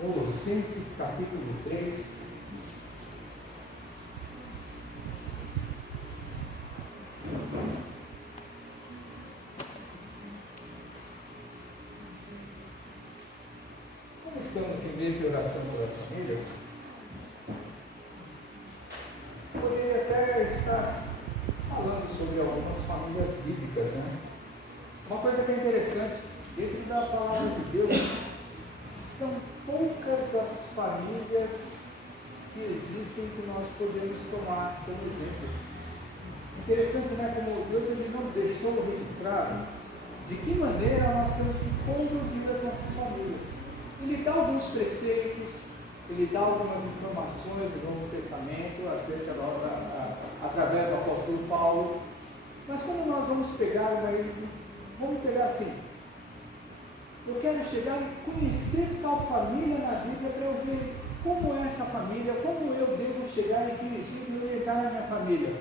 Colossenses capítulo 3. Como estamos em mês de oração pelas famílias, poderia até estar falando sobre algumas famílias bíblicas, né? Uma coisa que é interessante, dentro da palavra de Deus, são poucas as famílias que existem que nós podemos tomar como exemplo. Interessante, né? Como Deus ele não deixou registrado de que maneira nós temos que conduzir as nossas famílias. Ele dá alguns preceitos, ele dá algumas informações do Novo Testamento acerca da obra, através do apóstolo Paulo. Mas como nós vamos pegar assim, eu quero chegar e conhecer tal família na Bíblia para eu ver como é essa família, como eu devo chegar e dirigir e orientar a minha família.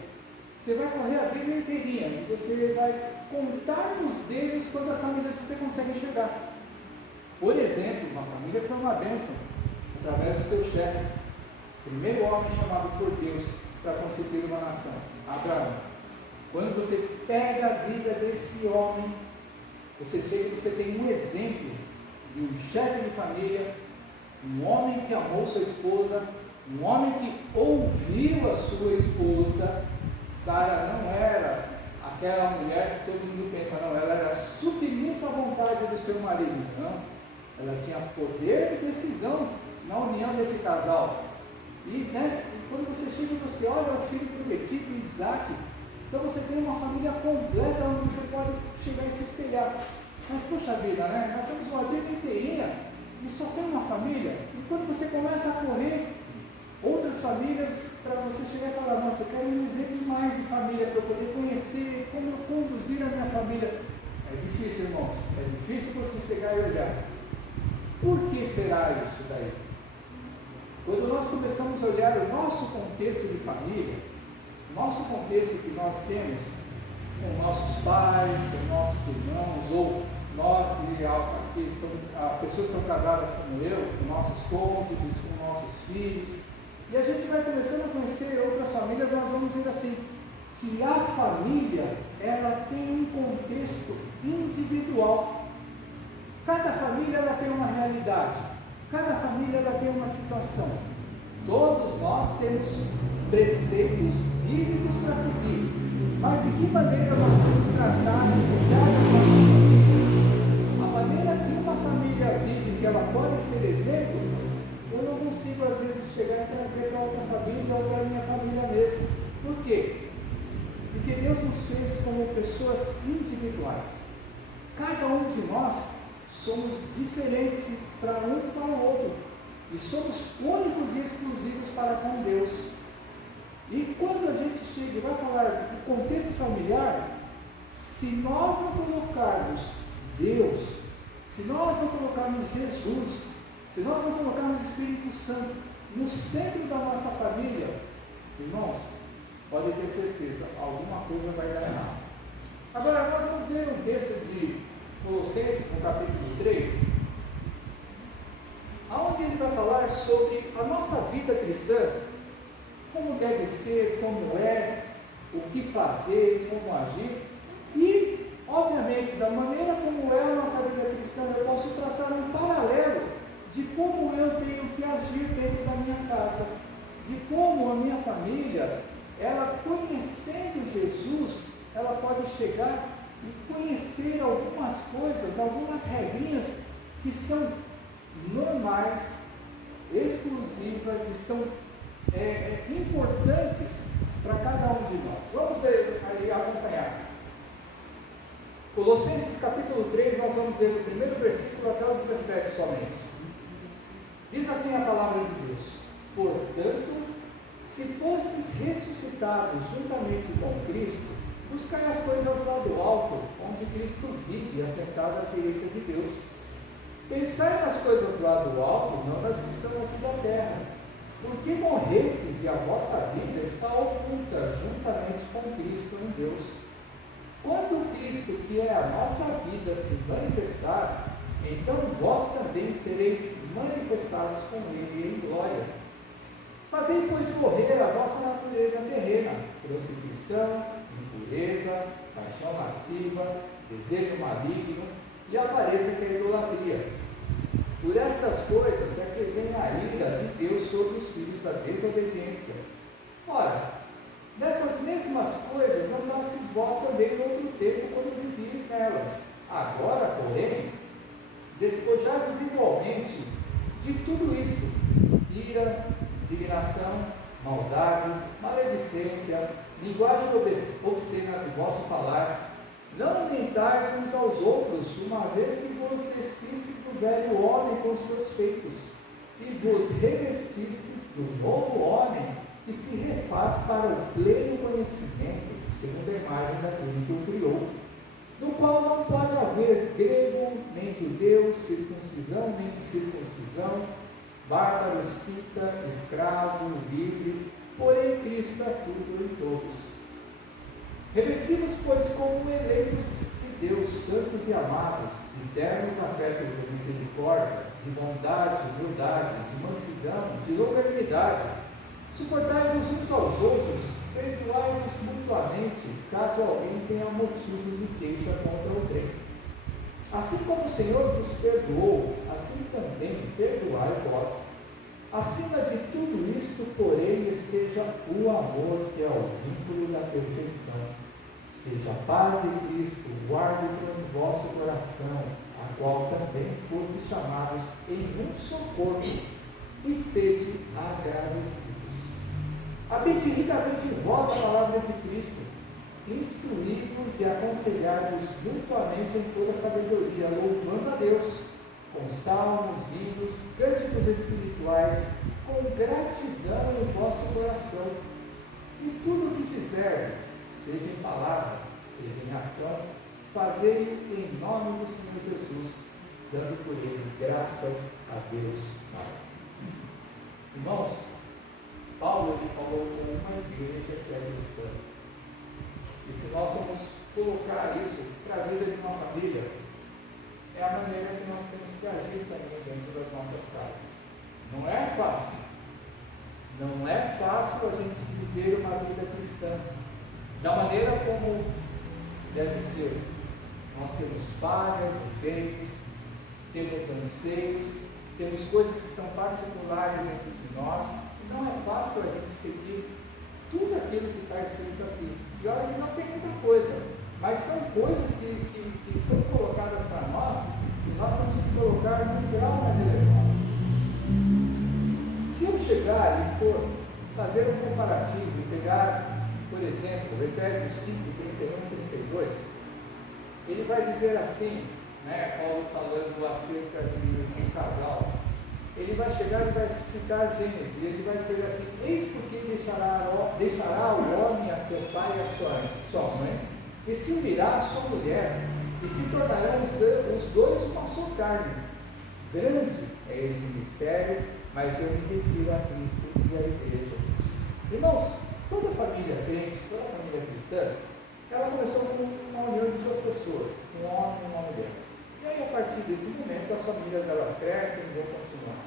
Você vai correr a Bíblia inteirinha e você vai contar nos dedos quantas famílias você consegue enxergar. Por exemplo, uma família foi uma bênção através do seu chefe, primeiro homem chamado por Deus para constituir uma nação, Abraão. Quando você pega a vida desse homem, você chega e você tem um exemplo de um chefe de família, um homem que amou sua esposa, um homem que ouviu a sua esposa. Sara não era aquela mulher que todo mundo pensa, não, ela era submissa à vontade do seu marido, não. Ela tinha poder de decisão na união desse casal. E quando você chega e você olha o filho prometido, Isaac, então você tem uma família completa onde você pode chegar e se espelhar. Mas puxa vida, né? Nós temos uma Bíblia inteirinha e só tem uma família. E quando você começa a correr outras famílias, para você chegar e falar, nossa, eu quero um exemplo mais de família para eu poder conhecer como eu conduzir a minha família. É difícil, irmãos. É difícil você chegar e olhar. Por que será isso daí? Quando nós começamos a olhar o nosso contexto de família, o nosso contexto que nós temos com nossos pais, com nossos irmãos, ou nós que pessoas que são casadas como eu, com nossos cônjuges, com nossos filhos, e a gente vai começando a conhecer outras famílias, nós vamos ver assim, que a família, ela tem um contexto individual. Cada família ela tem uma realidade, cada família ela tem uma situação. Todos nós temos preceitos bíblicos para seguir, mas de que maneira nós vamos tratar e cuidar das nossas famílias? A maneira que uma família vive, que ela pode ser exemplo, eu não consigo às vezes chegar e trazer para outra família ou para a minha família mesmo. Por quê? Porque Deus nos fez como pessoas individuais. Cada um de nós somos diferentes para um e para o outro, e somos únicos e exclusivos para com Deus. E quando a gente chega e vai falar do contexto familiar, se nós não colocarmos Deus, se nós não colocarmos Jesus, se nós não colocarmos o Espírito Santo no centro da nossa família, irmãos, pode ter certeza, alguma coisa vai dar errado. Agora, nós vamos ver um texto de Colossenses, no capítulo 3, onde ele vai falar sobre a nossa vida cristã, como deve ser, como é, o que fazer, como agir, e, obviamente, da maneira como é a nossa vida cristã, eu posso traçar um paralelo de como eu tenho que agir dentro da minha casa, de como a minha família, ela conhecendo Jesus, ela pode chegar e conhecer algumas coisas, algumas regrinhas que são normais, exclusivas e são importantes para cada um de nós. Vamos aí acompanhar. Colossenses capítulo 3, nós vamos ler do primeiro versículo até o 17 somente. Diz assim a palavra de Deus: portanto, se fostes ressuscitados juntamente com Cristo, buscai as coisas lá do alto, onde Cristo vive, assentado à direita de Deus. Pensai nas coisas lá do alto, não nas que são aqui da terra, porque morrestes e a vossa vida está oculta juntamente com Cristo em Deus. Quando Cristo, que é a nossa vida, se manifestar, então vós também sereis manifestados com ele em glória. Fazei, pois, morrer a vossa natureza terrena, prostituição, impureza, paixão lasciva, desejo maligno e avareza, que é a idolatria. Por estas coisas é que vem a ira de Deus sobre os filhos da desobediência. Ora, nessas mesmas coisas andastes vós também no outro tempo, quando vivíeis nelas. Agora, porém, despojai-vos igualmente de tudo isto: ira, indignação, maldade, maledicência, linguagem obscena do vosso falar. Não mentais uns aos outros, uma vez que vos vestistes do velho homem com seus feitos, e vos revestistes do novo homem, que se refaz para o pleno conhecimento, segundo a imagem daquele que o criou, no qual não pode haver grego, nem judeu, circuncisão, nem incircuncisão, bárbaro, cita, escravo, livre, porém Cristo é tudo em todos. Revestimos, pois, como eleitos de Deus, santos e amados, de ternos afetos de misericórdia, de bondade, humildade, de mansidão, de longanimidade. Suportai-vos uns aos outros, perdoai-vos mutuamente, caso alguém tenha motivo de queixa contra outrem. Assim como o Senhor vos perdoou, assim também perdoai vós. Acima de tudo isto, porém, esteja o amor, que é o vínculo da perfeição. Seja a paz de Cristo, guarde no vosso coração, a qual também fostes chamados em um só corpo, e sede agradecidos. Habite ricamente em vós a palavra de Cristo, instruí-vos e aconselhai-vos mutuamente em toda sabedoria, louvando a Deus, com salmos, hinos, cânticos espirituais, com gratidão em vosso coração. E tudo o que fizerdes, seja em palavra, seja em ação, fazei em nome do Senhor Jesus, dando por ele graças a Deus Pai. Irmãos, Paulo ele falou com uma igreja que é cristã. E se nós vamos colocar isso para a vida de uma família, é a maneira que nós temos que agir também dentro das nossas casas. Não é fácil. Não é fácil a gente viver uma vida cristã da maneira como deve ser. Nós temos falhas, defeitos, temos anseios, temos coisas que são particulares entre de nós, e não é fácil a gente seguir tudo aquilo que está escrito aqui. E olha que não tem muita coisa, mas são coisas que são colocadas para nós, e nós temos que colocar num grau mais elevado. Se eu chegar e for fazer um comparativo e pegar, por exemplo, Efésios 5, 31, 32, ele vai dizer assim, Paulo falando acerca de um casal, ele vai chegar e vai citar Gênesis, e ele vai dizer assim: eis porque deixará o homem a seu pai e a sua mãe, e se unirá à sua mulher, e se tornarão os dois uma só carne. Grande é esse mistério, mas eu me refiro a Cristo e à igreja. Irmãos, toda família crente, toda família cristã, ela começou com uma união de duas pessoas, um homem e uma mulher. E aí, a partir desse momento, as famílias elas crescem e vão continuar.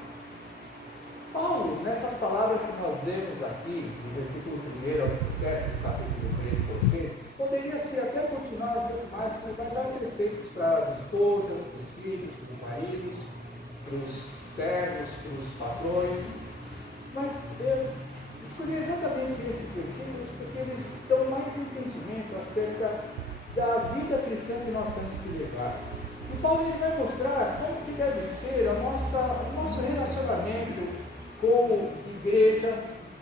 Paulo, nessas palavras que nós lemos aqui, do versículo 1 ao 17, do capítulo 3 Colossenses, poderia ser até continuar um pouco mais, porque vai dar preceitos para as esposas, para os filhos, para os maridos, para os servos, para os patrões, mas eu escolhi exatamente esses versículos porque eles dão mais entendimento acerca da vida cristã que nós temos que levar. E Paulo ele vai mostrar como que deve ser o nosso relacionamento como igreja.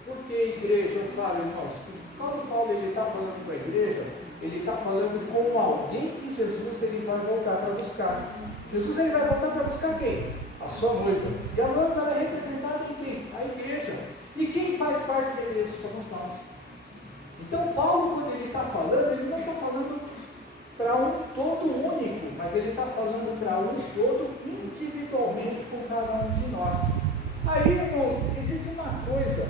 Por que igreja? Eu falo, irmãos, quando Paulo está falando com a igreja, ele está falando com alguém que Jesus ele vai voltar para buscar. Jesus ele vai voltar para buscar quem? A sua noiva. E a noiva ela é representada em quem? A igreja. E quem faz parte da igreja somos nós. Então Paulo, quando ele está falando, ele não está falando para um todo único, mas ele está falando para um todo individualmente com cada um de nós. Aí, irmãos, existe uma coisa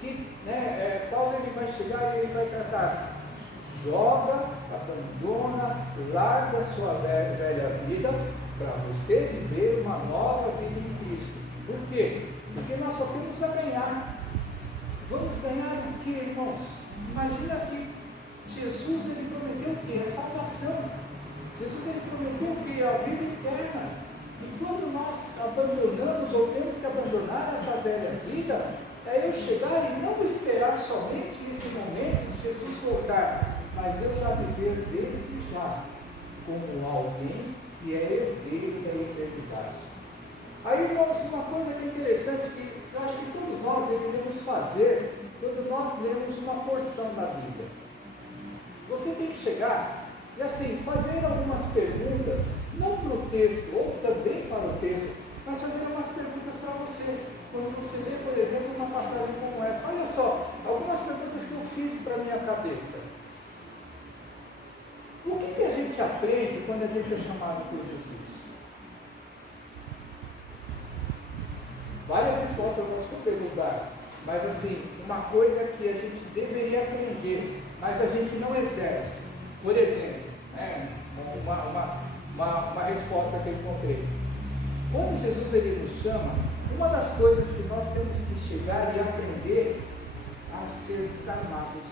que Paulo ele vai chegar e ele vai tratar: joga, abandona, larga a sua velha vida para você viver uma nova vida em que, irmãos? Imagina que Jesus, ele prometeu o quê? A salvação. Jesus, ele prometeu o quê? A vida eterna. E quando nós abandonamos ou temos que abandonar essa velha vida, é eu chegar e não esperar somente nesse momento de Jesus voltar, mas eu já viver desde já como alguém que é herdeiro da eternidade. Aí, irmãos, uma coisa que é interessante, que eu acho que todos nós deveríamos fazer quando nós lemos uma porção da Bíblia. Você tem que chegar e, assim, fazer algumas perguntas, não para o texto, ou também para o texto, mas fazer algumas perguntas para você. Quando você lê, por exemplo, uma passagem como essa, olha só, algumas perguntas que eu fiz para a minha cabeça. O que a gente aprende quando a gente é chamado por Jesus? Várias respostas nós podemos dar, mas assim, uma coisa que a gente deveria aprender, mas a gente não exerce. Por exemplo, uma resposta que eu encontrei. Quando Jesus ele nos chama, uma das coisas que nós temos que chegar e aprender a ser desarmados.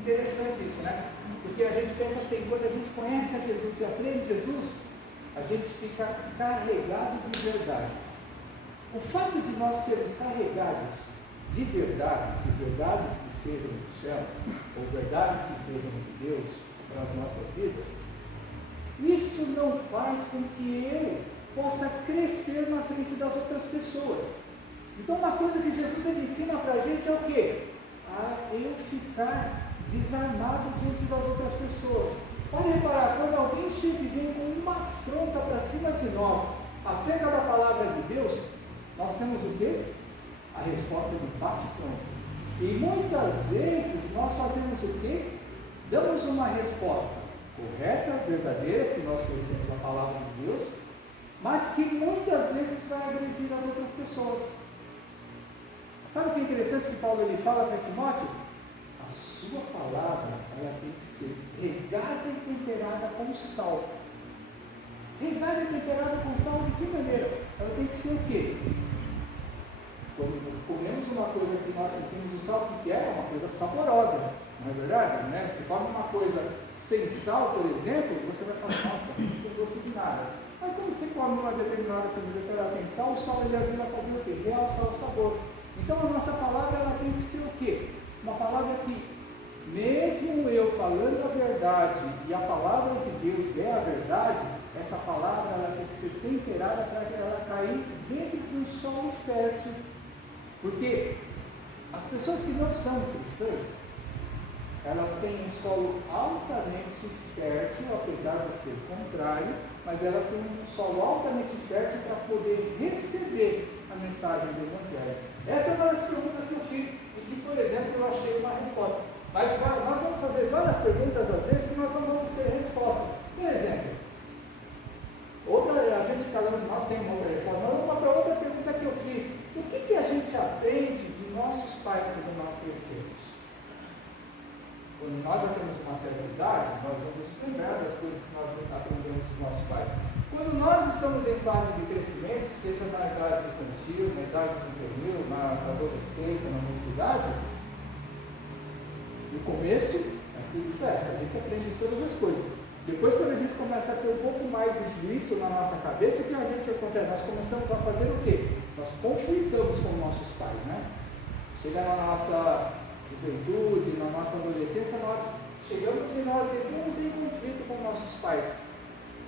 Interessante isso, né? Porque a gente pensa assim, quando a gente conhece a Jesus e aprende Jesus, a gente fica carregado de verdades. O fato de nós sermos carregados de verdades, e verdades que sejam do céu, ou verdades que sejam de Deus para as nossas vidas, isso não faz com que eu possa crescer na frente das outras pessoas. Então, uma coisa que Jesus ele ensina para a gente é o quê? A eu ficar desarmado diante das outras pessoas. Pode reparar, quando alguém chega e vem com uma afronta para cima de nós acerca da palavra de Deus, nós temos o quê? A resposta de bate-pronto. E muitas vezes nós fazemos o quê? Damos uma resposta correta, verdadeira, se nós conhecemos a palavra de Deus, mas que muitas vezes vai agredir as outras pessoas. Sabe o que é interessante que Paulo ele fala para Timóteo? A sua palavra, ela tem que ser regada e temperada com sal. Regada e temperada com sal de que maneira? Ela tem que ser o quê? Quando nós comemos uma coisa que nós sentimos o sal, o que é? Uma coisa saborosa, não é verdade? Né? Você come uma coisa sem sal, por exemplo, você vai falar, nossa, não tem gosto de nada. Mas quando você come uma determinada comida que ela tem sal, o sal ele ajuda a fazer o quê? Realçar o sabor. Então a nossa palavra ela tem que ser o quê? Uma palavra que, mesmo eu falando a verdade e a palavra de Deus é a verdade, essa palavra ela tem que ser temperada para que ela cair dentro de um solo fértil. Porque as pessoas que não são cristãs, elas têm um solo altamente fértil, apesar de ser contrário, mas elas têm um solo altamente fértil para poder receber a mensagem do Evangelho. Essa é uma das perguntas que eu fiz e que, por exemplo, eu achei uma resposta. Mas nós vamos fazer várias perguntas às vezes que nós não vamos ter resposta. Por exemplo, cada um de nós tem uma outra resposta, mas uma outra pergunta que eu fiz: o que a gente aprende de nossos pais quando nós crescemos? Quando nós já temos uma certa idade, nós vamos nos lembrar das coisas que nós aprendemos dos nossos pais. Quando nós estamos em fase de crescimento, seja na idade infantil, na idade juvenil, na adolescência, na mocidade, no começo é tudo festa, a gente aprende todas as coisas. Depois, quando a gente começa a ter um pouco mais de juízo na nossa cabeça, o que a gente acontece? Nós começamos a fazer o quê? Nós conflitamos com nossos pais, né? Chega na nossa juventude, na nossa adolescência, nós chegamos e nós entramos em conflito com nossos pais.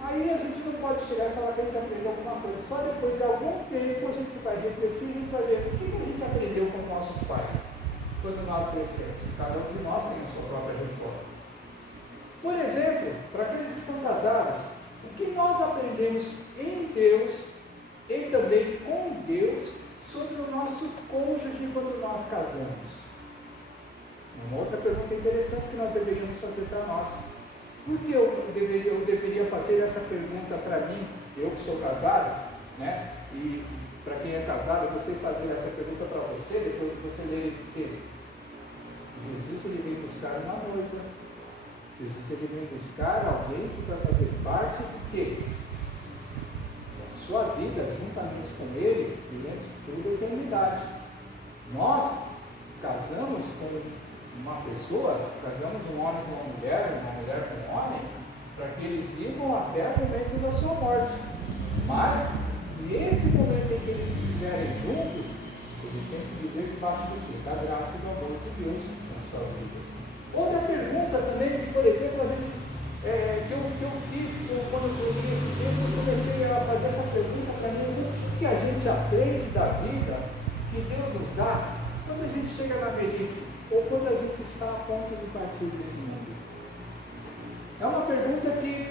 Aí a gente não pode chegar e falar que a gente aprendeu alguma coisa. Só depois de algum tempo a gente vai refletir e a gente vai ver o que a gente aprendeu com nossos pais quando nós crescemos. Cada um de nós tem a sua própria resposta. Por exemplo, para aqueles que são casados, o que nós aprendemos em Deus e também com Deus sobre o nosso cônjuge quando nós casamos? Uma outra pergunta interessante que nós deveríamos fazer para nós. Por que eu deveria fazer essa pergunta para mim, eu que sou casado, né? E para quem é casado, eu gostaria de fazer essa pergunta para você, depois que você ler esse texto. Jesus ele vem buscar uma noiva. Jesus ele vem buscar alguém que vai fazer parte de quê? Da sua vida, juntamente com ele, durante toda a eternidade. Nós casamos com uma pessoa, casamos um homem com uma mulher com um homem, para que eles vivam até o momento da sua morte. Mas, nesse momento em que eles estiverem juntos, eles têm que viver debaixo do quê? Da graça e do amor de Deus nas suas vidas. Outra pergunta também, que por exemplo, que eu fiz quando eu li esse texto, eu comecei a fazer essa pergunta para mim: o que a gente aprende da vida que Deus nos dá quando a gente chega na velhice, ou quando a gente está a ponto de partir desse mundo? É uma pergunta que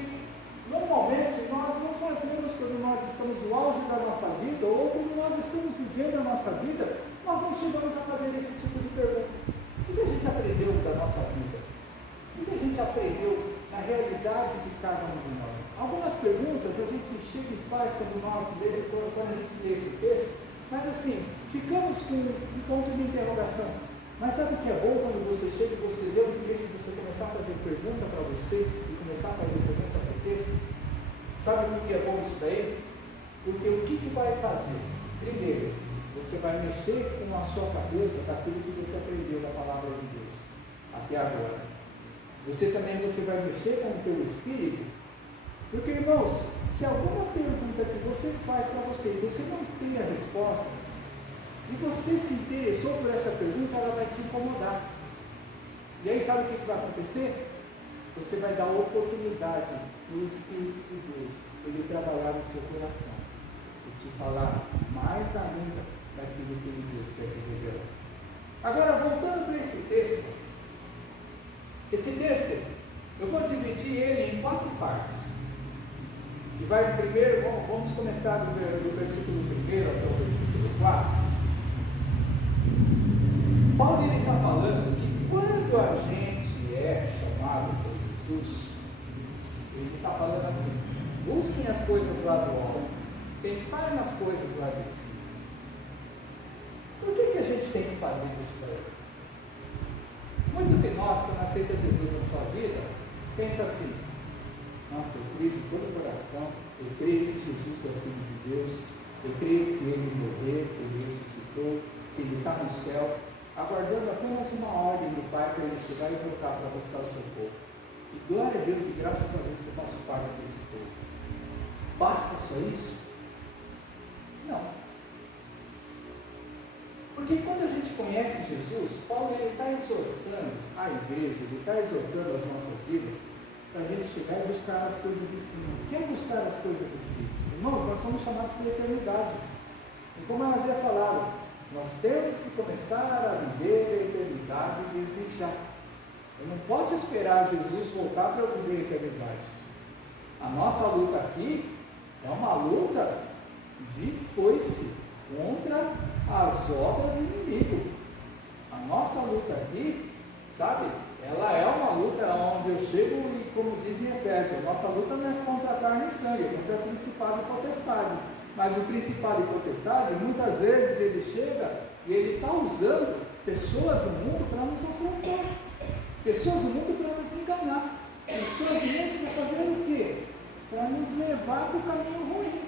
normalmente nós não fazemos quando nós estamos no auge da nossa vida, ou quando nós estamos vivendo a nossa vida, nós não chegamos a fazer esse tipo de pergunta. O que a gente aprendeu da nossa vida? O que a gente aprendeu na realidade de cada um de nós? Algumas perguntas a gente chega e faz quando a gente lê esse texto, mas assim, ficamos com um ponto de interrogação. Mas sabe o que é bom quando você chega e você lê o texto e você começar a fazer pergunta para você e começar a fazer pergunta para o texto? Sabe por que é bom isso daí? Porque o que vai fazer? Primeiro, você vai mexer com a sua cabeça daquilo que você aprendeu da palavra de Deus até agora. Você vai mexer com o teu espírito, porque, irmãos, se alguma pergunta que você faz para você e você não tem a resposta, e você se interessou por essa pergunta, ela vai te incomodar. E aí sabe o que vai acontecer? Você vai dar oportunidade no Espírito de Deus, ele trabalhar no seu coração e te falar mais ainda daquilo que Deus quer te revelar. Agora, voltando para esse texto, eu vou dividir ele em 4 partes. Que vai primeiro, vamos começar do versículo 1 até o versículo 4. Paulo está falando que quando a gente é chamado por Jesus, ele está falando assim: busquem as coisas lá do alto, pensai nas coisas lá de cima. Por que a gente tem que fazer isso para ele? Muitos de nós, quando aceitam Jesus na sua vida, pensam assim: nossa, eu creio de todo o coração, eu creio que Jesus é o Filho de Deus, eu creio que ele morreu, que ele ressuscitou, que ele está no céu, aguardando apenas uma ordem do Pai para ele chegar e voltar para buscar o seu povo. E glória a Deus e graças a Deus que eu faço parte desse povo. Basta só isso? Não. Porque quando a gente conhece Jesus, Paulo está exortando a igreja, ele está exortando as nossas vidas para a gente chegar e buscar as coisas em cima. O que é buscar as coisas em cima? Irmãos, nós somos chamados pela eternidade. E como eu havia falado, nós temos que começar a viver a eternidade desde já. Eu não posso esperar Jesus voltar para eu viver a eternidade. A nossa luta aqui é uma luta de foice contra as obras do inimigo. A nossa luta aqui, sabe, ela é uma luta onde eu chego e, como diz em Efésios, a nossa luta não é contra a carne e sangue, é contra o principado e potestade. Mas o principado e potestade, muitas vezes ele chega e ele está usando pessoas do mundo para nos afrontar, pessoas do mundo para nos enganar, pessoas do mundo para fazer o quê? Para nos levar para o caminho ruim.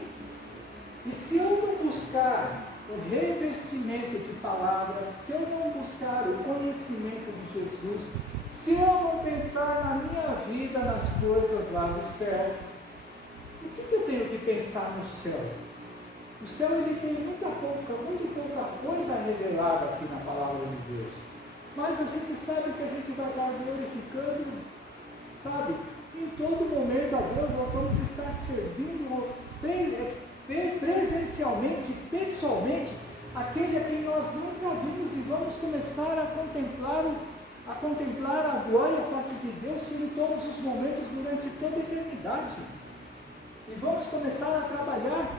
E se eu não buscar o revestimento de palavras, se eu não buscar o conhecimento de Jesus, se eu não pensar na minha vida, nas coisas lá no céu, o que eu tenho que pensar no céu? O céu ele tem muito pouca coisa revelada aqui na palavra de Deus, mas a gente sabe que a gente vai estar glorificando, sabe? Em todo momento a Deus nós vamos estar servindo presencialmente, pessoalmente, aquele a quem nós nunca vimos, e vamos começar a contemplar a glória e a face de Deus em todos os momentos, durante toda a eternidade. E vamos começar a trabalhar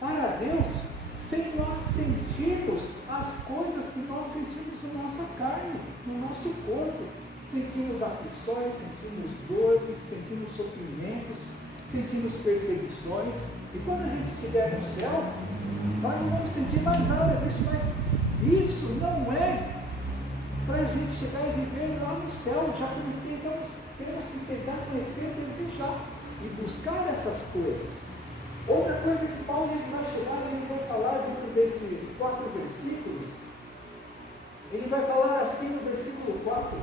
para Deus sem nós sentirmos as coisas que nós sentimos na nossa carne, no nosso corpo. Sentimos aflições, sentimos dores, sentimos sofrimentos, sentimos perseguições. E quando a gente estiver no céu, nós não vamos sentir mais nada disso, mas isso não é para a gente chegar e viver lá no céu. Já temos que tentar conhecer, desejar e buscar essas coisas. Outra coisa que Paulo vai chegar, ele vai falar dentro desses 4 versículos, ele vai falar assim no versículo 4: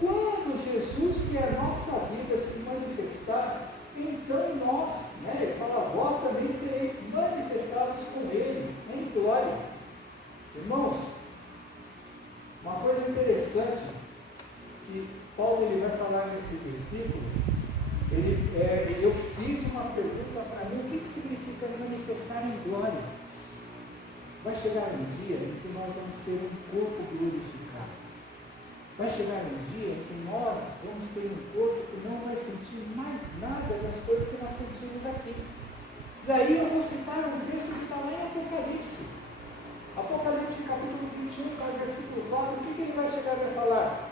quando Jesus, que é a nossa vida, se manifestar, então nós, ele fala, vós também sereis manifestados com ele em glória. Irmãos, uma coisa interessante que Paulo ele vai falar nesse versículo, eu fiz uma pergunta para mim: o que significa manifestar em glória? Vai chegar um dia em que nós vamos ter um corpo glorificado. Vai chegar um dia em que nós vamos ter um corpo que não vai sentir mais nada das coisas que nós sentimos aqui. E aí eu vou citar um texto que está lá em Apocalipse. Apocalipse capítulo 21, versículo 4, o que ele vai chegar a falar?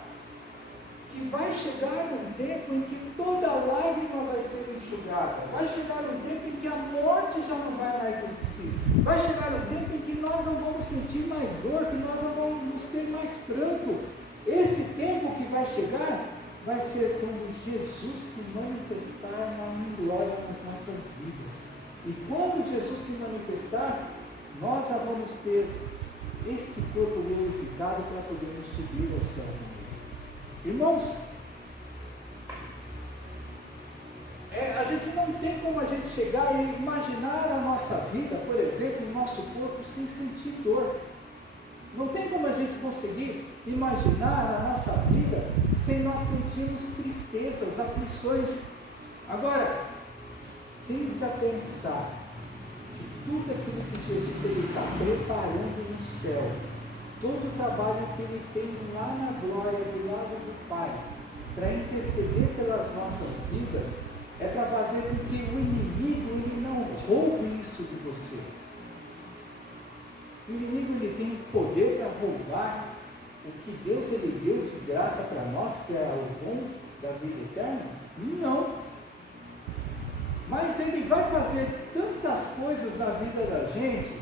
Que vai chegar um tempo em que toda lágrima vai ser enxugada. Vai chegar um tempo em que a morte já não vai mais existir. Vai chegar um tempo em que nós não vamos sentir mais dor, que nós não vamos ter mais pranto. Esse tempo que vai chegar vai ser quando Jesus se manifestar em glória nas nossas vidas. E quando Jesus se manifestar, nós já vamos ter esse corpo glorificado para podermos subir ao céu. Irmãos, a gente não tem como a gente chegar e imaginar a nossa vida, por exemplo, o nosso corpo sem sentir dor. Não tem como a gente conseguir imaginar a nossa vida sem nós sentirmos tristezas, aflições. Agora, tenta pensar que tudo aquilo que Jesus está preparando no céu, todo o trabalho que Ele tem lá na glória, do lado do Pai, para interceder pelas nossas vidas, é para fazer com que o inimigo ele não roube isso de você. O inimigo ele tem o poder para roubar o que Deus ele deu de graça para nós, que é o dom da vida eterna? Não. Mas ele vai fazer tantas coisas na vida da gente,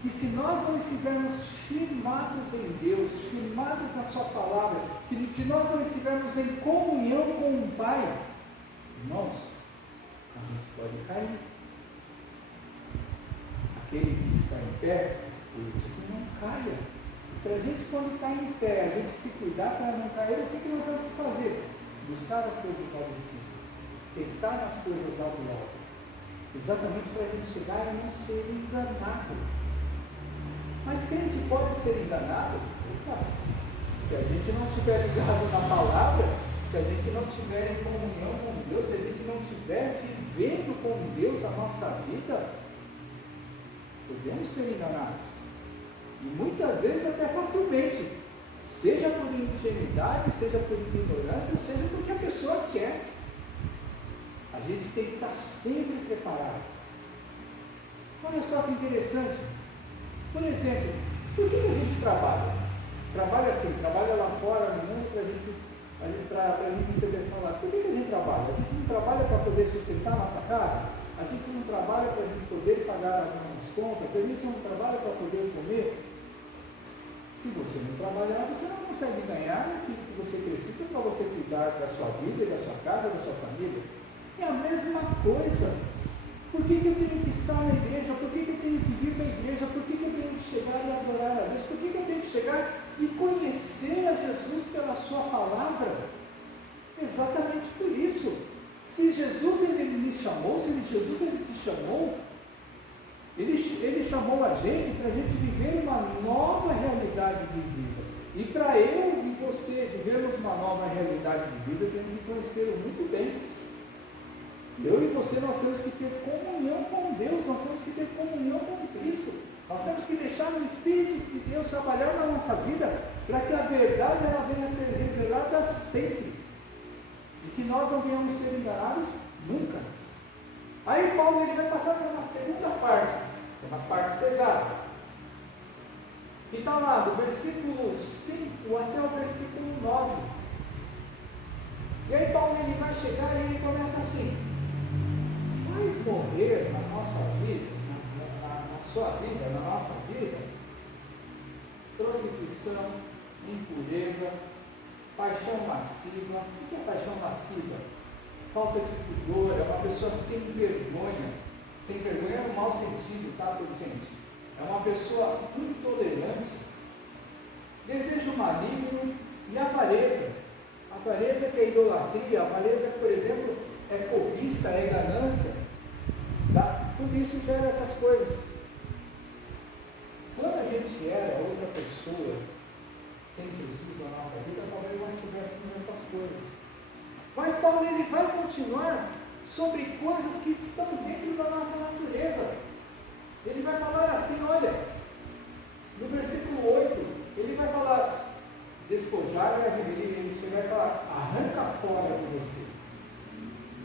que se nós não estivermos firmados em Deus, firmados na sua palavra, que se nós não estivermos em comunhão com o Pai, irmãos, a gente pode cair. Aquele que está em pé, ele diz que não caia. Para a gente, quando está em pé, a gente se cuidar para não cair, o que nós temos que fazer? Buscar as coisas lá de cima, pensar nas coisas lá do alto, exatamente para a gente chegar e não ser enganado. Mas crente pode ser enganado? Opa, se a gente não estiver ligado na palavra, se a gente não estiver em comunhão com Deus, se a gente não estiver vivendo com Deus a nossa vida, podemos ser enganados. E muitas vezes até facilmente, seja por ingenuidade, seja por ignorância, seja porque a pessoa quer. A gente tem que estar sempre preparado. Olha só que interessante. Por exemplo, por que a gente trabalha? Trabalha assim, trabalha lá fora no mundo para a gente receber lá. Por que a gente trabalha? A gente não trabalha para poder sustentar a nossa casa? A gente não trabalha para a gente poder pagar as nossas contas? A gente não trabalha para poder comer? Se você não trabalhar, você não consegue ganhar aquilo que você precisa para você cuidar da sua vida, da sua casa, da sua família. É a mesma coisa. Por que eu tenho que estar na igreja? Por que eu tenho que vir para a igreja? Por que eu tenho que chegar e adorar a Deus? Por que eu tenho que chegar e conhecer a Jesus pela sua palavra? Exatamente por isso. Se Jesus ele me chamou, se Jesus ele te chamou, ele chamou a gente para a gente viver uma nova realidade de vida. E para eu e você vivermos uma nova realidade de vida, temos que conhecê-lo muito bem. Eu e você, nós temos que ter comunhão com Deus, nós temos que ter comunhão com Cristo, nós temos que deixar o Espírito de Deus trabalhar na nossa vida, para que a verdade ela venha a ser revelada sempre, e que nós não venhamos ser enganados nunca. Aí Paulo ele vai passar para uma segunda parte, é uma parte pesada, que está lá do versículo 5 até o versículo 9, e aí Paulo ele vai chegar e ele começa assim: faz morrer na nossa vida, na sua vida, na nossa vida, prostituição, impureza, paixão massiva. O que é paixão massiva? Falta de pudor, é uma pessoa sem vergonha. Sem vergonha no mau sentido, tá, gente? É uma pessoa intolerante. desejo maligno e avareza. Avareza que é idolatria, avareza que, por exemplo, é cobiça, é ganância. Tá? Tudo isso gera essas coisas. Quando a gente era outra pessoa, sem Jesus na nossa vida, talvez nós tivéssemos essas coisas. Mas Paulo ele vai continuar sobre coisas que estão dentro da nossa natureza. Ele vai falar assim, olha, no versículo 8, ele vai falar, despojar e admirir, ele vai falar, arranca fora de você.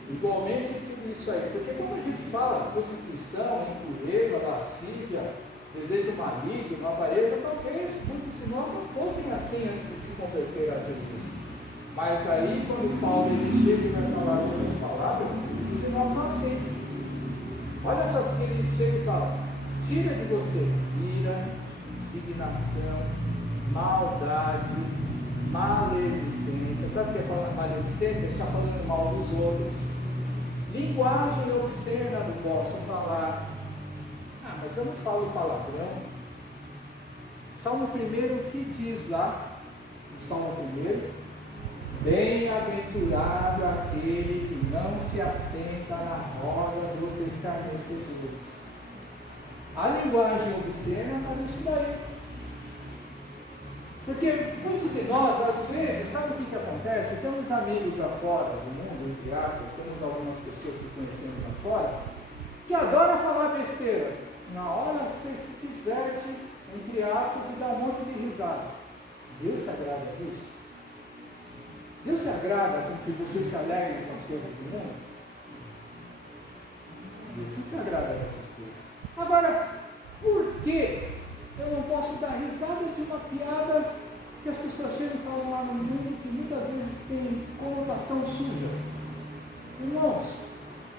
Igualmente tudo isso aí, porque quando a gente fala prostituição, impureza, lascívia, desejo maligno, avareza, talvez muitos de nós não fossem assim antes de se converter a Jesus. Mas aí, quando Paulo ele chega e vai falar outras palavras, muitos de nós são assim. Olha só o que ele chega e fala: tira de você ira, indignação, maldade, maledicência. Sabe o que é falar maledicência? Ficar falando mal dos outros. Linguagem obscena do vosso falar. Ah, mas eu não falo palavrão. Salmo 1, que diz lá, no Salmo 1, bem-aventurado aquele que não se assenta na roda dos escarnecedores. A linguagem obscena está nisso daí. Porque muitos de nós, às vezes, sabe o que acontece? Temos amigos afora do mundo, entre aspas, temos algumas pessoas que conhecemos lá fora, que adoram falar besteira. Na hora você se diverte, entre aspas, e dá um monte de risada. Deus se agrada disso? Deus se agrada com que você se alegre com as coisas do mundo? Deus não se agrada dessas coisas. Agora, por que eu não posso dar risada de uma piada que as pessoas chegam e falam lá no mundo que muitas vezes tem conotação suja? Irmãos,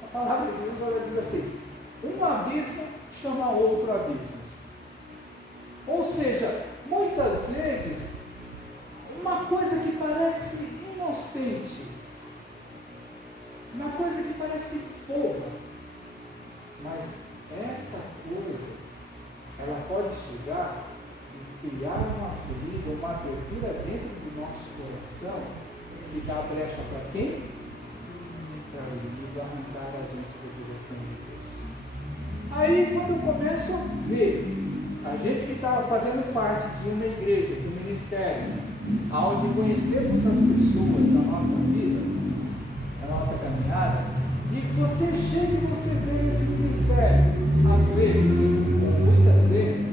a palavra de Deus ela diz assim: um abismo chama outro abismo. Ou seja, muitas vezes, uma coisa que parece inocente, uma coisa que parece boba, mas essa coisa, ela pode chegar e criar uma ferida, uma abertura dentro do nosso coração, que dá brecha para quem? Para o inimigo arrancar a gente da direção de Deus. Aí, quando eu começo a ver a gente que está fazendo parte de uma igreja, de um ministério, onde conhecemos as pessoas na nossa vida, na nossa caminhada, e você chega e você vê esse ministério, às vezes, ou muitas vezes,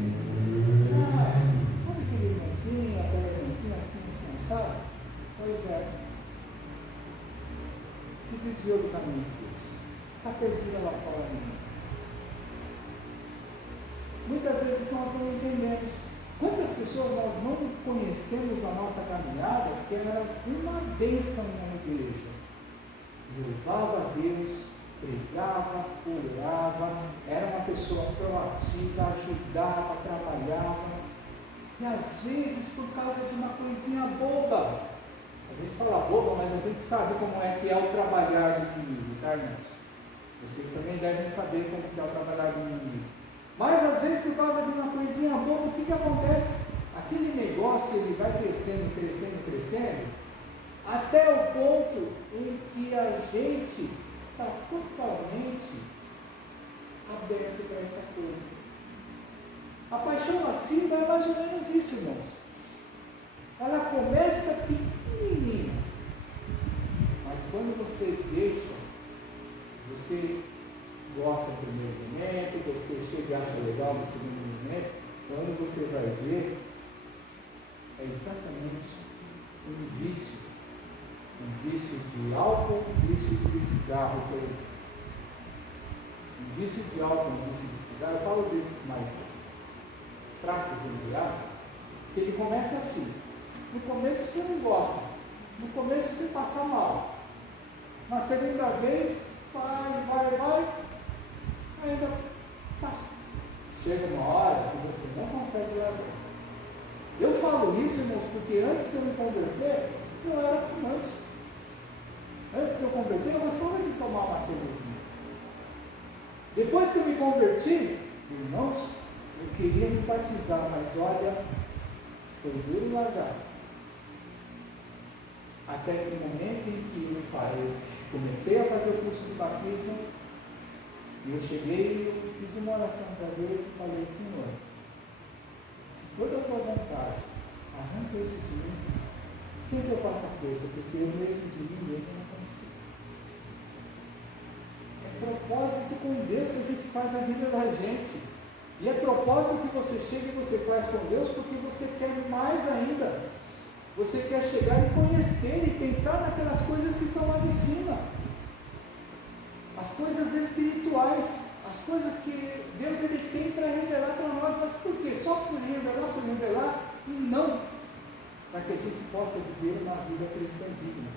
sabe aquele irmãozinho, aquela irmãzinha assim, sabe? Pois é, se desviou do caminho de Deus, está perdida lá fora ainda. Muitas vezes nós não entendemos. Quantas pessoas nós não conhecemos na nossa caminhada que era uma bênção na igreja? Louvava a Deus, pregava, orava, era uma pessoa proativa, ajudava, trabalhava. E às vezes por causa de uma coisinha boba, a gente fala boba, mas a gente sabe como é que é o trabalhar do inimigo, tá, irmãos? Vocês também devem saber como que é o trabalhar do inimigo. Mas às vezes por causa de uma coisinha boba, o que acontece? Aquele negócio ele vai crescendo, crescendo, crescendo, até o ponto em que a gente está totalmente aberto para essa coisa. A paixão lasciva é mais ou menos isso, irmãos. Ela começa pequenininha, mas quando você deixa, você gosta do primeiro momento, você chega e acha legal no segundo momento, quando você vai ver, é exatamente um vício de álcool, um vício de cigarro, por exemplo. Um vício de álcool, um vício de cigarro, eu falo desses mais fracos, entre aspas, que ele começa assim. No começo você não gosta, no começo você passa mal, na segunda vez, vai, ainda passa. Chega uma hora que você não consegue levar. Eu falo isso, irmãos, porque antes de eu me converter, eu era fumante. Antes de eu converter, eu gostava de tomar uma cervejinha. Depois que eu me converti, irmãos, eu queria me batizar, mas olha, Foi duro largar. Até que no momento em que eu comecei a fazer o curso de batismo, eu cheguei e eu fiz uma oração para Deus e falei: Senhor, se for da tua vontade, arranca isso de mim, sem que eu faça força, porque eu mesmo de mim mesmo não consigo. É propósito com Deus que a gente faz a vida da gente. E é propósito que você chega e você faz com Deus, porque você quer mais ainda. Você quer chegar e conhecer e pensar naquelas coisas que são lá de cima. As coisas espirituais, as coisas que Deus ele tem para revelar para nós. Mas por quê? Só por revelar? Não. Para que a gente possa viver uma vida cristã digna.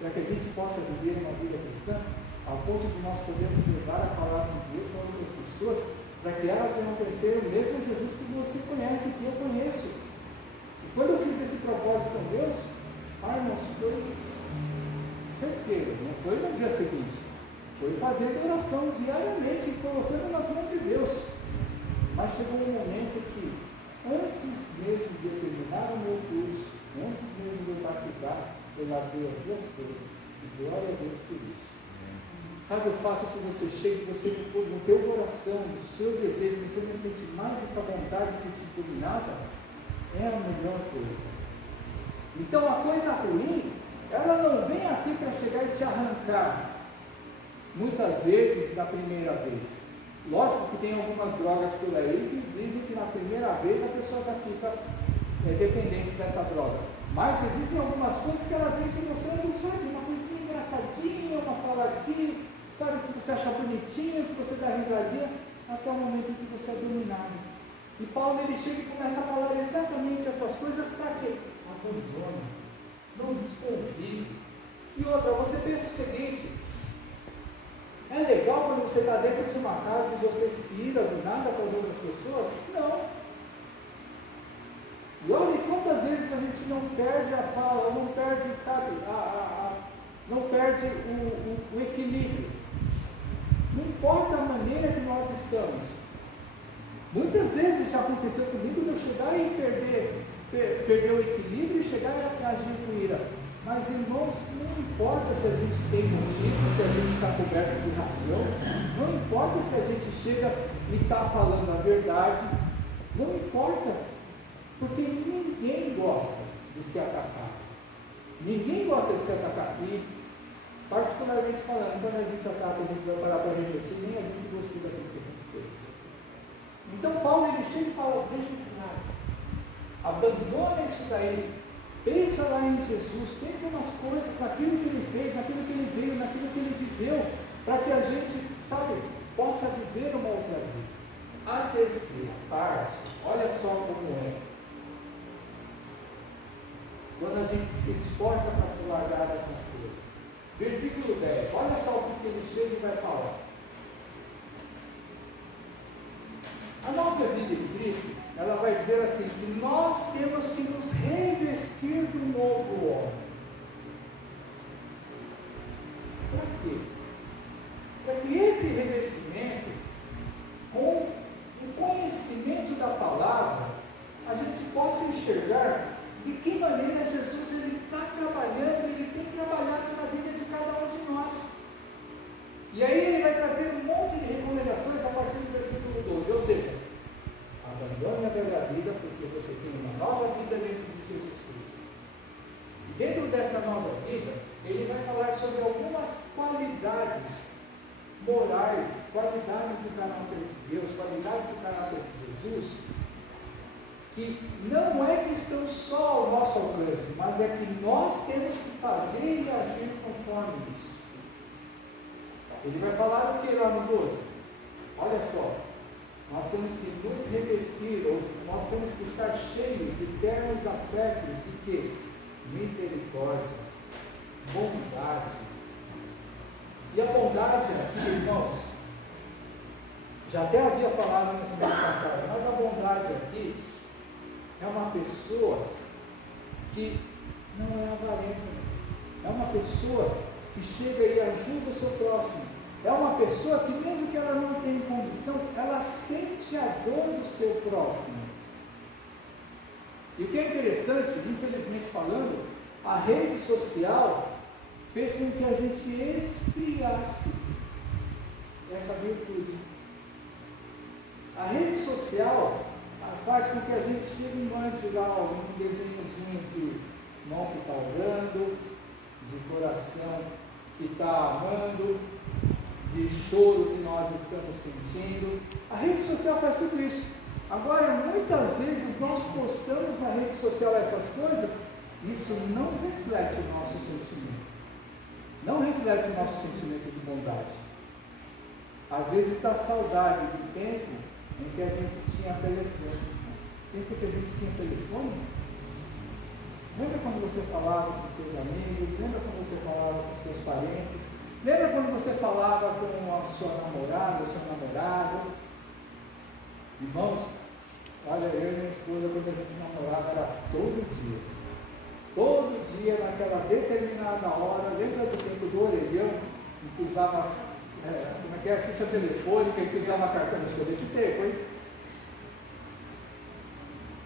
Para que a gente possa viver uma vida cristã ao ponto de nós podermos levar a palavra de Deus para outras pessoas, para que elas venham conhecer o mesmo Jesus que você conhece, que eu conheço. E quando eu fiz esse propósito com Deus, irmãos, foi certeiro, não foi no dia seguinte, foi fazendo oração diariamente, colocando nas mãos de Deus. Mas chegou um momento que, antes mesmo de eu terminar o meu curso, antes mesmo de eu batizar, eu larguei as duas coisas, e glória a Deus por isso. Sabe o fato que você chega, você no teu coração, no seu desejo, você não sente mais essa vontade que te dominava? É a melhor coisa. Então a coisa ruim, ela não vem assim para chegar e te arrancar, muitas vezes da primeira vez. Lógico que tem algumas drogas por aí que dizem que na primeira vez a pessoa já fica dependente dessa droga. Mas existem algumas coisas que elas vêm se mostrando, sabe, uma coisinha engraçadinha, uma fala aqui, sabe, que você acha bonitinho, que você dá risadinha, até o momento em que você é dominado. E Paulo ele chega e começa a falar exatamente essas coisas para quê? Abandona, não desconvive. E outra, você pensa o seguinte: é legal quando você está dentro de uma casa e você se ira do nada com as outras pessoas? Não. E olha quantas vezes a gente não perde a fala, não perde, sabe, não perde o equilíbrio. Não importa a maneira que nós estamos. Muitas vezes já aconteceu comigo de eu chegar e perder o equilíbrio e chegar e agir com ira. Mas, irmãos, não importa se a gente tem motivo, se a gente está coberto de razão, não importa se a gente chega e está falando a verdade, não importa, porque ninguém gosta de ser atacado. Ninguém gosta de ser atacado. E, particularmente falando, quando a gente ataca, a gente vai parar para refletir, nem a gente gostou daquilo que a gente fez. Então, Paulo ele chega e fala: deixa de lado, abandona isso daí, pensa lá em Jesus, pensa nas coisas, naquilo que ele fez, naquilo que ele veio, naquilo que ele viveu, para que a gente, sabe, possa viver uma outra vida. A terceira parte, olha só como é. Quando a gente se esforça para largar essas coisas. Versículo 10, olha só o que ele chega e vai falar. A nova vida em Cristo, ela vai dizer assim, que nós temos que nos revestir do novo homem. Para quê? Para que esse revestimento, com o conhecimento da palavra, a gente possa enxergar de que maneira Jesus está trabalhando, ele tem trabalhado na vida de cada um de nós. E aí ele vai trazer um monte de recomendações a partir do versículo 12, ou seja, abandone a velha vida porque você tem uma nova vida dentro de Jesus Cristo. E dentro dessa nova vida, ele vai falar sobre algumas qualidades morais, qualidades do caráter de Deus, qualidades do caráter de Jesus, que não é que estão só ao nosso alcance, mas é que nós temos que fazer e agir conforme isso. Ele vai falar o que lá no 12? Olha só, nós temos que nos revestir, ou nós temos que estar cheios de ternos afetos de quê? Misericórdia, bondade. E a bondade aqui, irmãos, já até havia falado na semana passada, mas a bondade aqui é uma pessoa que não é avarenta, é uma pessoa que chega e ajuda o seu próximo, é uma pessoa que mesmo que ela não tenha condição, ela sente a dor do seu próximo. E o que é interessante, infelizmente falando, a rede social fez com que a gente esfriasse essa virtude. A rede social faz com que a gente chegue e mande lá um desenhozinho de mão que está orando, de coração que está amando, de choro que nós estamos sentindo. A rede social faz tudo isso. Agora, muitas vezes nós postamos na rede social essas coisas, isso não reflete o nosso sentimento. Não reflete o nosso sentimento de bondade. Às vezes dá saudade do tempo em que a gente tinha telefone. Tempo que a gente tinha telefone? Lembra quando você falava com seus amigos? Lembra quando você falava com seus parentes? Lembra quando você falava com a sua namorada, o seu namorado? Irmãos, olha, eu e minha esposa, quando a gente namorava, era todo dia. Todo dia, naquela determinada hora. Lembra do tempo do orelhão, em que usava, como é que é, a ficha telefônica, em que usava cartão de celular? Esse tempo, hein?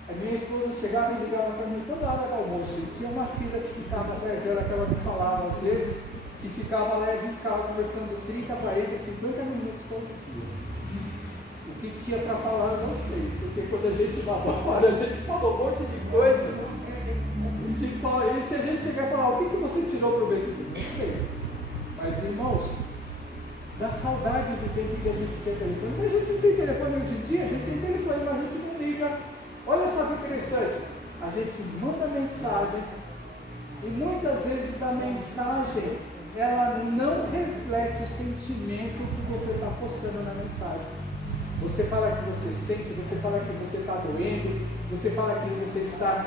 A minha esposa chegava e ligava para mim toda hora do almoço. E tinha uma filha que ficava atrás dela, que ela me falava, às vezes, que ficava lá e a gente ficava conversando 30, 40, 50 minutos todo dia. O que tinha para falar eu não sei, porque quando a gente namora, a gente fala um monte de coisa. E se a gente chegar e falar, o que você tirou proveito de mim? Não sei. Mas, irmãos, dá saudade do tempo que a gente tem telefone. Mas a gente não tem telefone hoje em dia, a gente tem telefone, mas a gente não liga. Olha só que interessante, a gente manda mensagem e muitas vezes a mensagem ela não reflete o sentimento que você está postando na mensagem. Você fala que você sente, você fala que você está doendo, você fala que você está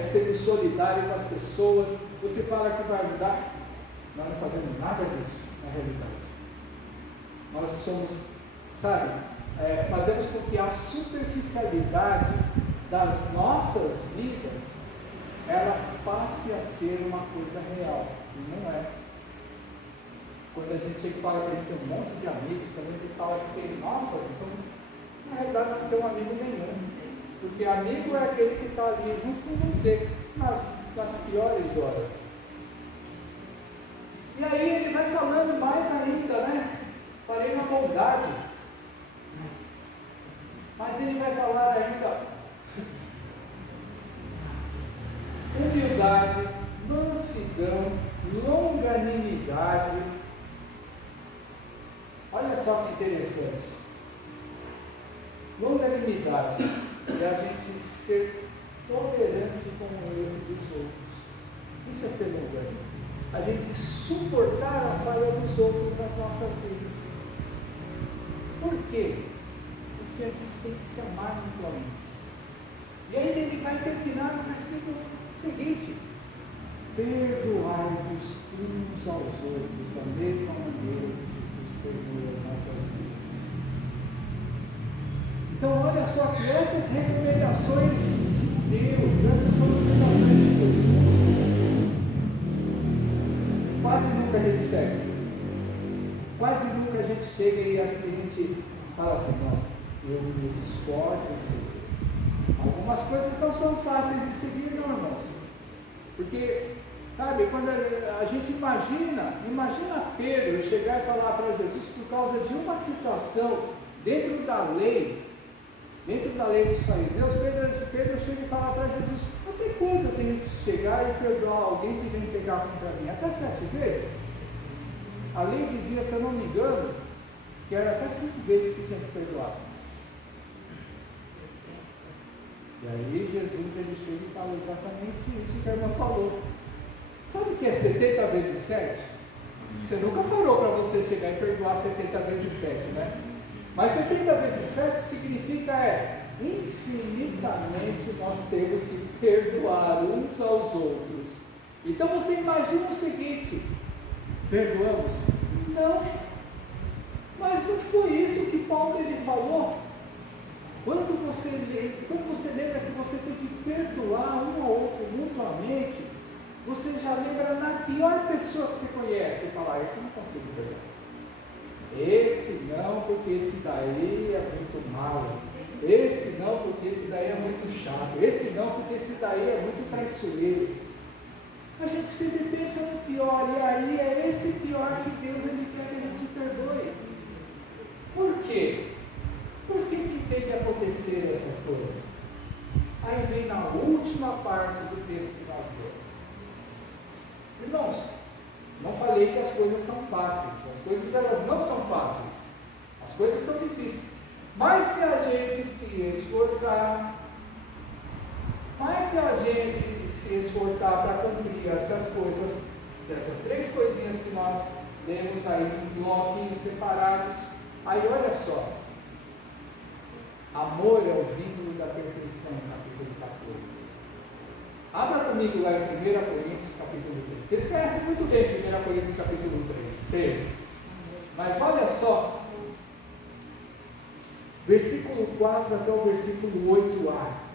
sendo solidário com as pessoas, você fala que vai ajudar. Nós não fazemos nada disso na realidade. Nós somos, fazemos com que a superficialidade das nossas vidas ela passe a ser uma coisa real, e não é. Quando a gente chega e fala que a gente tem um monte de amigos, quando a gente fala que tem, nossa, na realidade não tem um amigo nenhum, porque amigo é aquele que está ali junto com você nas piores horas. E aí ele vai falando mais ainda, né? Parei na bondade. Mas ele vai falar ainda humildade, mansidão, longanimidade. Olha só que interessante. Longanimidade é a gente ser tolerante com o erro dos outros. Isso é ser longânimo. A gente suportar a falha dos outros nas nossas vidas. Por quê? Porque a gente tem que se amar mutuamente. E aí ele vai terminar no versículo seguinte: perdoai-vos uns aos outros da mesma maneira que Jesus perdoa as nossas vidas. Então olha só que essas recomendações de Deus, essas são recomendações de Jesus, quase nunca a gente segue. Quase nunca a gente chega e assim a gente fala assim, não, eu me esforço em seguir. Algumas coisas não são fáceis de seguir, não, irmãos. Porque, sabe, quando a gente imagina Pedro chegar e falar para Jesus por causa de uma situação dentro da lei dos fariseus, Pedro chega e fala para Jesus, até quando eu tenho que chegar e perdoar alguém que vem pegar contra mim? Até 7 vezes? A lei dizia, se eu não me engano, que era até 5 vezes que tinha que perdoar. E aí Jesus ele chega e fala exatamente isso que a irmã falou. Sabe o que é 70 vezes 7? Você nunca parou para você chegar e perdoar 70 vezes 7, né? Mas 70 vezes 7 significa infinitamente nós temos que perdoar uns aos outros. Então você imagina o seguinte, perdoamos? Não. Mas não foi isso que Paulo ele falou? Quando você lembra que você tem que perdoar um ao outro mutuamente, você já lembra na pior pessoa que você conhece, e fala, esse eu não consigo perdoar. Esse não, porque esse daí é muito mal. Esse não, porque esse daí é muito chato, esse não, porque esse daí é muito traiçoeiro. A gente sempre pensa no pior, e aí é esse pior que Deus ele quer que a gente perdoe. Por quê? Por que tem que acontecer essas coisas? Aí vem na última parte do texto que nós lemos. Irmãos, não falei que as coisas são fáceis, as coisas elas não são fáceis, as coisas são difíceis, mas se a gente se esforçar, para cumprir essas coisas, essas 3 coisinhas que nós lemos aí em bloquinhos separados, aí olha só, amor é o vínculo da perfeição, capítulo 14. Abra comigo lá em 1 Coríntios capítulo 3. Vocês conhecem muito bem 1 Coríntios capítulo 13. Mas olha só, versículo 4 até o versículo 8a.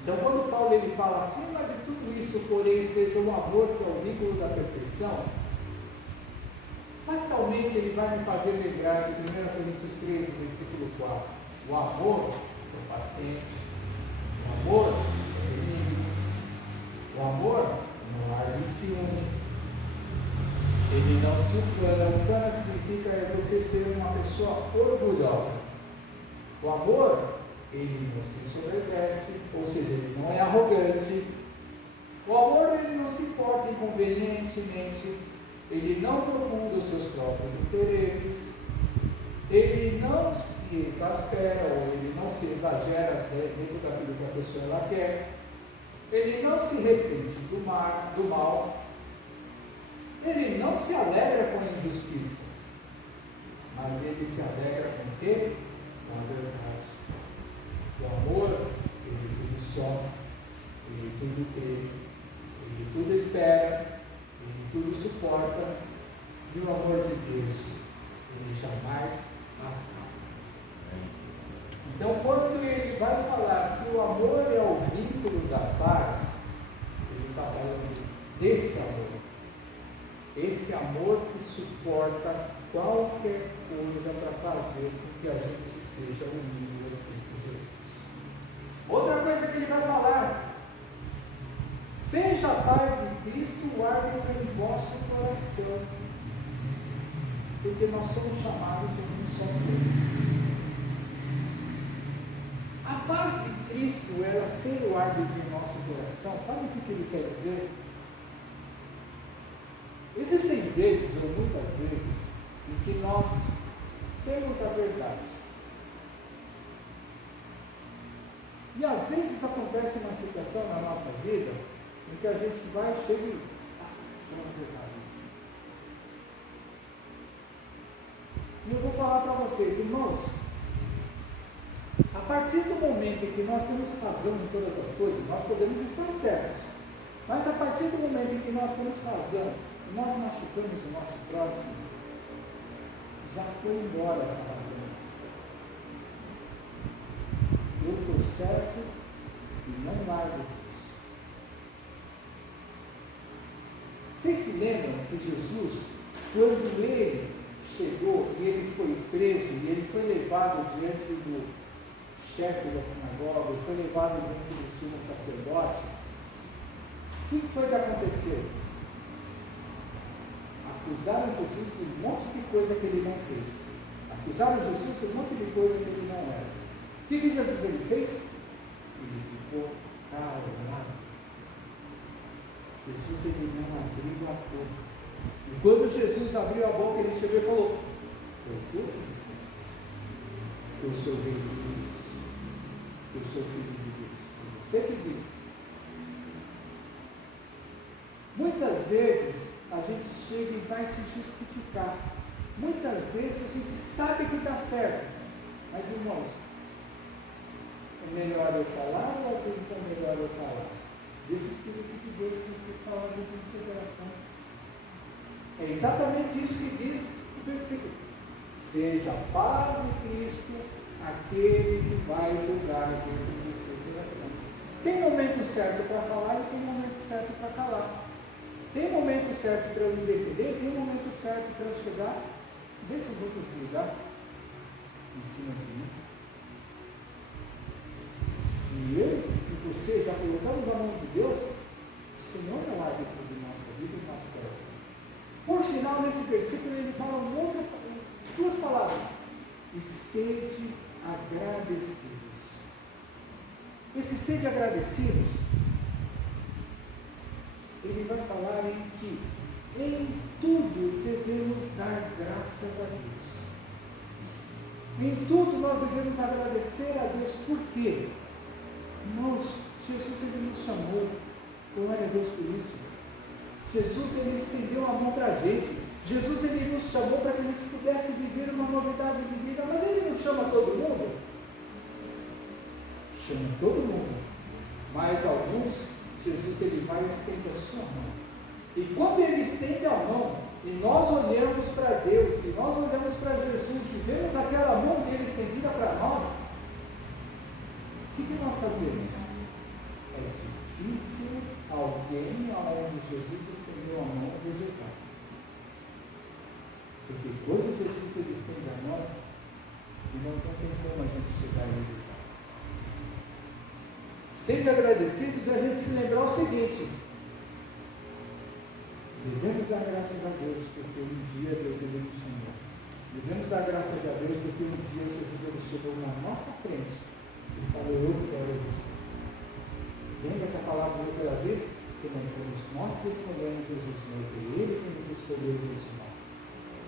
Então, quando Paulo ele fala, acima de tudo isso, porém, seja o amor que é o vínculo da perfeição, fatalmente ele vai me fazer lembrar de 1 Coríntios 13, versículo 4. O amor é paciente, o amor é benigno, o amor não arde em ciúme, ele não se ufana. Ufana significa você ser uma pessoa orgulhosa. O amor, ele não se soberbece, ou seja, ele não é arrogante. O amor, ele não se porta inconvenientemente, ele não procura os seus próprios interesses, ele não se exaspera, ou ele não se exagera dentro daquilo que a pessoa ela quer, ele não se ressente do mal, ele não se alegra com a injustiça, mas ele se alegra com o quê? Com a verdade. O amor, ele tudo sofre, ele tudo crê, ele tudo espera, ele tudo suporta, e o amor de Deus, ele jamais acaba. Então, quando ele vai falar que o amor é o vínculo da paz, ele está falando desse amor. Esse amor que suporta qualquer coisa para fazer com que a gente seja unido a Cristo Jesus. Outra coisa que ele vai falar: seja a paz de Cristo o árbitro em vosso coração, porque nós somos chamados em um só corpo. A paz de Cristo, ela ser o árbitro em nosso coração, sabe o que ele quer dizer? Existem vezes, ou muitas vezes, em que nós temos a verdade. E às vezes acontece uma situação na nossa vida em que a gente vai, chega e chama a verdade. E eu vou falar para vocês, irmãos, a partir do momento em que nós temos razão em todas as coisas, nós podemos estar certos. Mas a partir do momento em que nós temos razão, e nós machucamos o nosso próximo, já foi embora essa razão. Eu estou certo e não largo disso. Vocês se lembram que Jesus, quando ele chegou e ele foi preso, e ele foi levado diante do chefe da sinagoga, foi levado diante do sumo sacerdote, o que foi que aconteceu? Acusaram Jesus de um monte de coisa que ele não fez. Acusaram Jesus de um monte de coisa que ele não era. O que Jesus ele fez? Ele ficou calado. Jesus ele não abriu a boca. E quando Jesus abriu a boca, ele chegou e falou: foi tu que disseste que eu sou rei dos judeus, que eu sou filho de Deus. Foi você que disse. Muitas vezes a gente chega e vai se justificar. Muitas vezes a gente sabe que está certo. Mas, irmãos, é melhor eu falar ou às vezes é melhor eu falar? Deixa o Espírito de Deus que você fala dentro do seu coração. É exatamente isso que diz o versículo. Seja a paz de Cristo aquele que vai julgar dentro do seu coração. Tem momento certo para falar e tem momento certo para calar. Tem momento certo para eu me defender, tem momento certo para eu chegar. Deixa os outros brigar. cima de mim. Se eu e você já colocamos a mão de Deus, o Senhor é o árbitro de nossa vida e do nosso coração. Por final, nesse versículo, ele fala duas palavras: e sede agradecidos. Esse sede agradecidos, ele vai falar em que em tudo devemos dar graças a Deus. Em tudo nós devemos agradecer a Deus. Por quê? Irmãos, Jesus ele nos chamou. Glória a Deus por isso. Jesus ele estendeu a mão para a gente. Jesus ele nos chamou para que a gente pudesse viver uma novidade de vida. Mas ele não chama todo mundo? Chama todo mundo. Mas alguns, Jesus ele vai e estende a sua mão. E quando ele estende a mão, e nós olhamos para Deus, e nós olhamos para Jesus, e vemos aquela mão dele estendida para nós, o que nós fazemos? É difícil alguém aonde Jesus estendeu a mão rejeitar. Porque quando Jesus ele estende a mão, irmãos, não tem como a gente chegar e rejeitar. Sede agradecidos é a gente se lembrar o seguinte: devemos dar graças a Deus porque um dia Deus ele nos chamou. Devemos dar graças a Deus porque um dia Jesus ele chegou na nossa frente e falou: eu quero você. Lembra que a palavra de Deus ela diz que não fomos nós que escolhemos Jesus, mas é Ele que nos escolheu de antemão.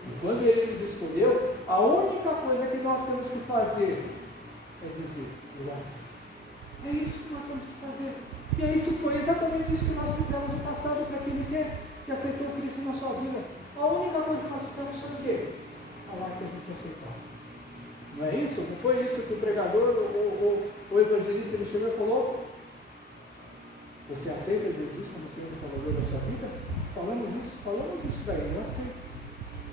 E quando Ele nos escolheu, a única coisa que nós temos que fazer é dizer: eu aceito. É isso que nós temos que fazer. E é isso, foi exatamente isso que nós fizemos no passado para aquele que aceitou Cristo na sua vida. A única coisa que nós fizemos foi o quê? Falar que a gente aceitou. Não é isso? Não foi isso que o pregador, o evangelista, ele chegou e falou: você aceita Jesus como Senhor e Salvador da sua vida? Falamos isso daí, eu aceito.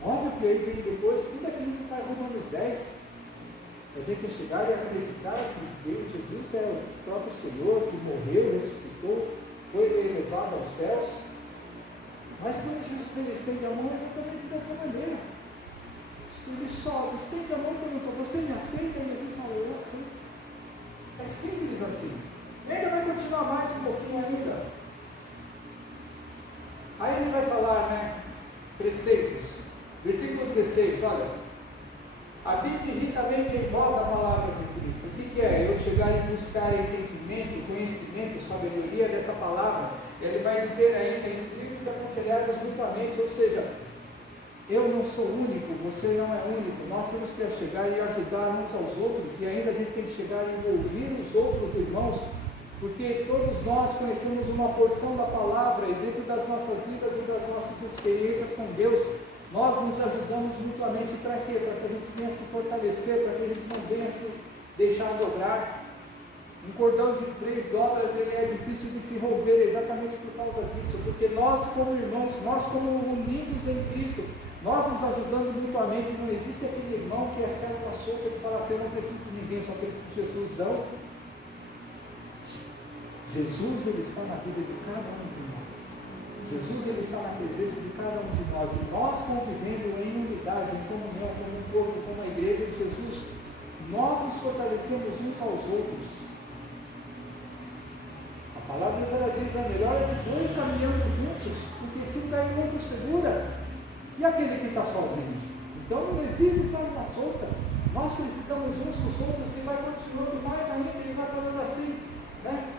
Óbvio que aí vem depois tudo aquilo que está em Romanos 10. A gente chegar e acreditar que Deus, Jesus é o próprio Senhor, que morreu, ressuscitou, foi elevado aos céus. Mas quando Jesus ele estende a mão, é exatamente dessa maneira. Ele só estende a mão e perguntou: você me aceita? E a gente falou: eu aceito. É simples assim. Ainda vai continuar mais um pouquinho ainda. Aí ele vai falar, né? Preceitos. Versículo 16, olha: habite ricamente em vós a palavra de Cristo. O que é? Eu chegar e buscar entendimento, conhecimento, sabedoria dessa palavra. Ele vai dizer ainda: instruí-vos e aconselhai-vos mutuamente. Ou seja, eu não sou único, você não é único. Nós temos que chegar e ajudar uns aos outros, e ainda a gente tem que chegar e ouvir os outros irmãos, porque todos nós conhecemos uma porção da palavra, e dentro das nossas vidas e das nossas experiências com Deus, nós nos ajudamos mutuamente. Para quê? Para que a gente venha se fortalecer, para que a gente não venha se deixar dobrar. Um cordão de 3 dobras ele é difícil de se romper exatamente por causa disso, porque nós como irmãos, nós como unidos em Cristo, nós nos ajudando mutuamente. Não existe aquele irmão que é célula solta que fala assim: eu não preciso de ninguém, só preciso de Jesus. Não. Jesus ele está na vida de cada um de nós. Jesus ele está na presença de cada um de nós, e nós convivendo em unidade, em comunhão, como um corpo, como a igreja de Jesus, nós nos fortalecemos uns aos outros. A palavra de Deus diz: é melhor de 2 caminhando juntos, porque se um cair, o outro segura. E aquele que está sozinho? Então não existe salva solta. Nós precisamos uns dos outros, e vai continuando mais ainda. Ele vai falando assim, né?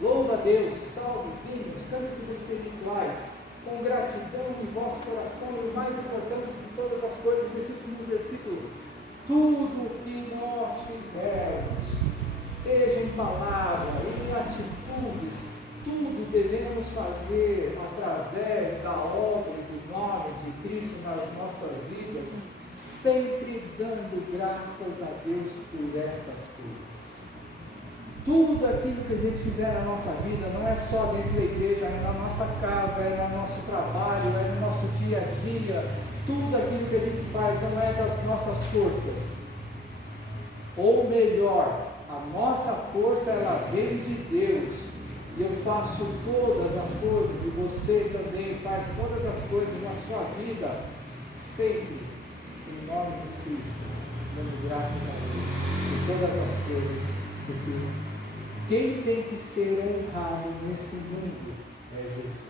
Louva a Deus, salmos, hinos, cânticos espirituais, com gratidão em vosso coração. E o mais importante de todas as coisas, esse último versículo: tudo que nós fizermos, seja em palavra, em atitudes, tudo devemos fazer através da obra e do nome de Cristo nas nossas vidas, sempre dando graças a Deus por estas coisas. Tudo aquilo que a gente fizer na nossa vida, não é só dentro da igreja, é na nossa casa, é no nosso trabalho, é no nosso dia a dia. Tudo aquilo que a gente faz não é das nossas forças. Ou melhor, a nossa força ela vem de Deus. E eu faço todas as coisas, e você também faz todas as coisas na sua vida, sempre em nome de Cristo, dando graças a Deus. todas as coisas, porque quem tem que ser honrado nesse mundo é Jesus.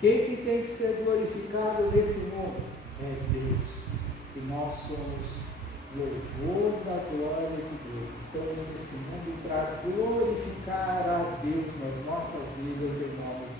Quem que tem que ser glorificado nesse mundo é Deus. E nós somos louvor da glória de Deus. Estamos nesse mundo para glorificar a Deus nas nossas vidas em nome de